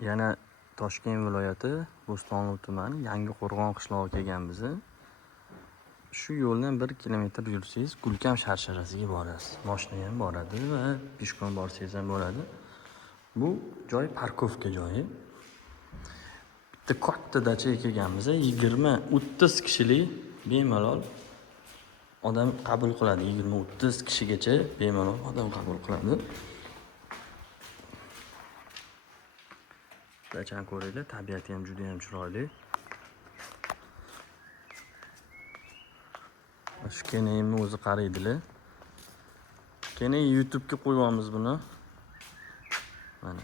Yana Toshkent viloyati Bo'stonliq tumani Yangiqo'rg'on qishlog'iga kelganmiz. Shu yo'ldan 1 kilometr yursangiz Gulkam sharsharasiga borasiz. Mashina ham boradi va peshqon borsangiz ham bo'ladi. Bu joy parkovka joyi. Bitta katta dachaga kelganmiz. 20-30 kishilik bemalol odam qabul qiladi. 20-30 kishigacha bemalol odam qabul qiladi. Dachani ko'ringlar, tabiati ham juda ham chiroyli. Shu kenayimni o'zi qaraydilar. Kenay YouTube'ga qo'yamiz buni. Mana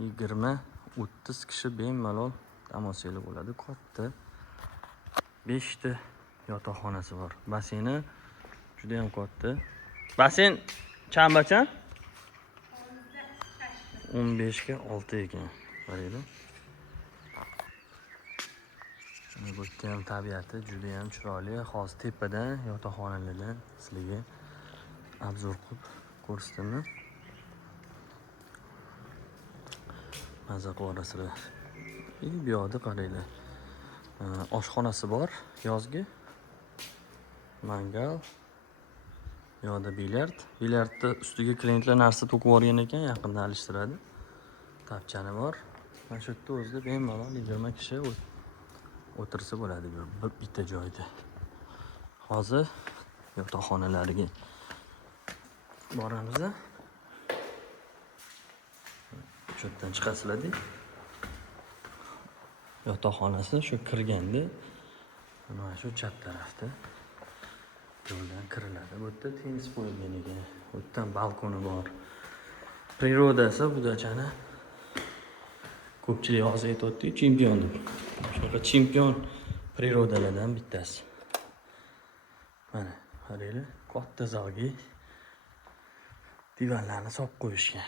20-30 kishi bemalol dam olsanglar bo'ladi. Katta 5 ta yotoqxonasi bor. Baseni juda ham katta. Basen chambachan 15 ga 6 ekan. Qaranglar. Bu ham tabiati juda ham chiroyli. Hozir tepadan yotoqxonalardan sizlarga obzor qilib ko'rsataman. Maza qorasida. Bu yoqda qaranglar. Oshxonasi bor yozgi. Mangal. Bu yoqda bilyard. Bilyardni ustiga klientlar narsa to'kib olgan ekan, yaqinda alishtiradi. Tapchani bor. Mana shu yerda o'zida bemalol 20 kishi o'tirsa bo'ladi bitta joyda. Hozir yotoqxonalariga boramiz. Shu yerdan chiqasizlar-da. Yotoqxonasi shu kirganda mana shu chap tarafda yo'ldan kiriladi. Bu yerda tennis qo'yilgan ekan. Bu yerdan balkoni bor. Prirodasi bu dachani ko'pchilik hozir aytayotdi, chempion deb. Shunaqa chempion prirodalardan bittasi. Mana qaranglar, katta zalga divanlarni solib qo'yishgan.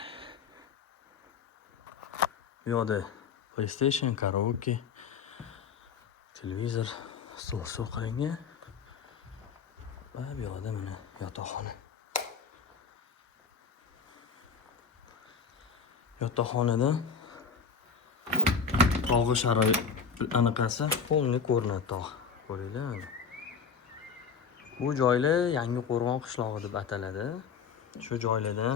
Bu yoqda PlayStation, karaoke, televizor, stol qilingan. Va bu yoqda mana yotoqxona. Yotoqxonadan tog'i sharoit anaqasi polni ko'rinadi tog'. Ko'ringlar. Bu joylar Yangiqo'rg'on qishlog'i deb ataladi. Shu joylarda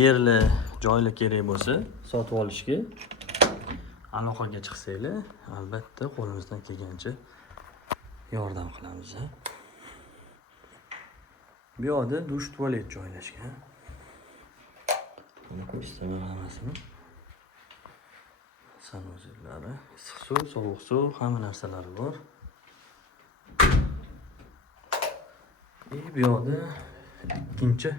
yerli joylar kerak bo'lsa, sotib olishga aloqaga chiqsanglar, albatta qo'limizdan kelgancha yordam qilamiz. Bu yoqda dush tualet joylashgan. Buni ko'rsataman hammasini. Sanuzellari, issiq suv, sovuq suv, hamma narsalari bor. Bu yoqda ikkinchi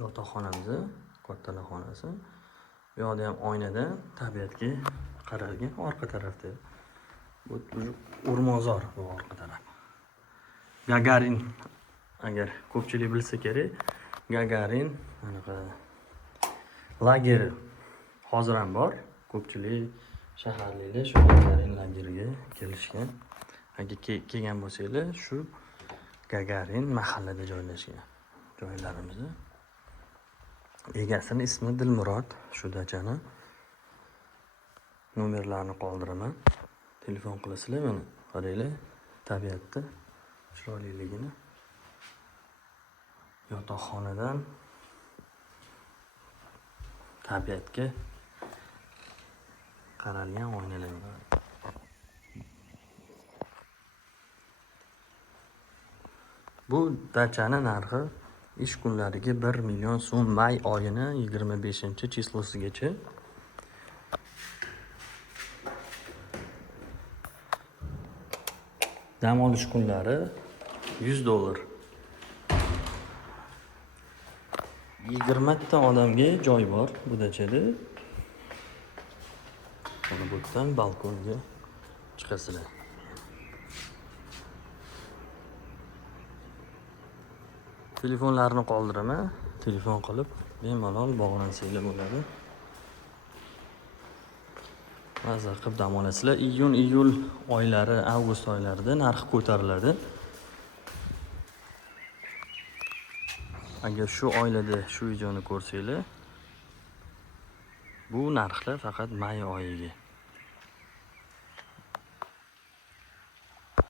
yotoqxonamiz, kattalar xonasi. Bu yoqda ham oynadan tabiatga qaralgan orqa tarafda. Bu o'rmonzor bu orqa taraf. Gagarin, agar ko'pchilik bilsa kerak, Gagarin anaqa lager hozir ham bor. Ko'pchilik shaharliklar shu Gagarin lageriga kelishgan. Agar kelgan bo'lsanglar, shu Gagarin mahallada joylashgan joylarimiz. Egasini ismi Dilmurod, shu dachani. Nomerlarni qoldiraman. Telefon qilasizlar mana. Qaranglar, tabiatda chiroyliligini. Yotoqxonadan tabiatga qaralgan oynalar bor. Bu dachani narxi ish kunlariga 1 million so'm, may oyini 25-chislosigacha. Dam olish kunlari $100. 20 ta odamga joy bor bu dachada. Mana bu yerdan balkonga chiqasizlar. Telefonlarni qoldiraman. Telefon qilib bemalol bog'lansanglar bo'ladi. Maza qilib dam olasizlar. Iyun-iyul oylari, avgust oylarida narx ko'tariladi. Agar shu oilada shu videoni ko'rsanglar, bu narxlar faqat may oyiga.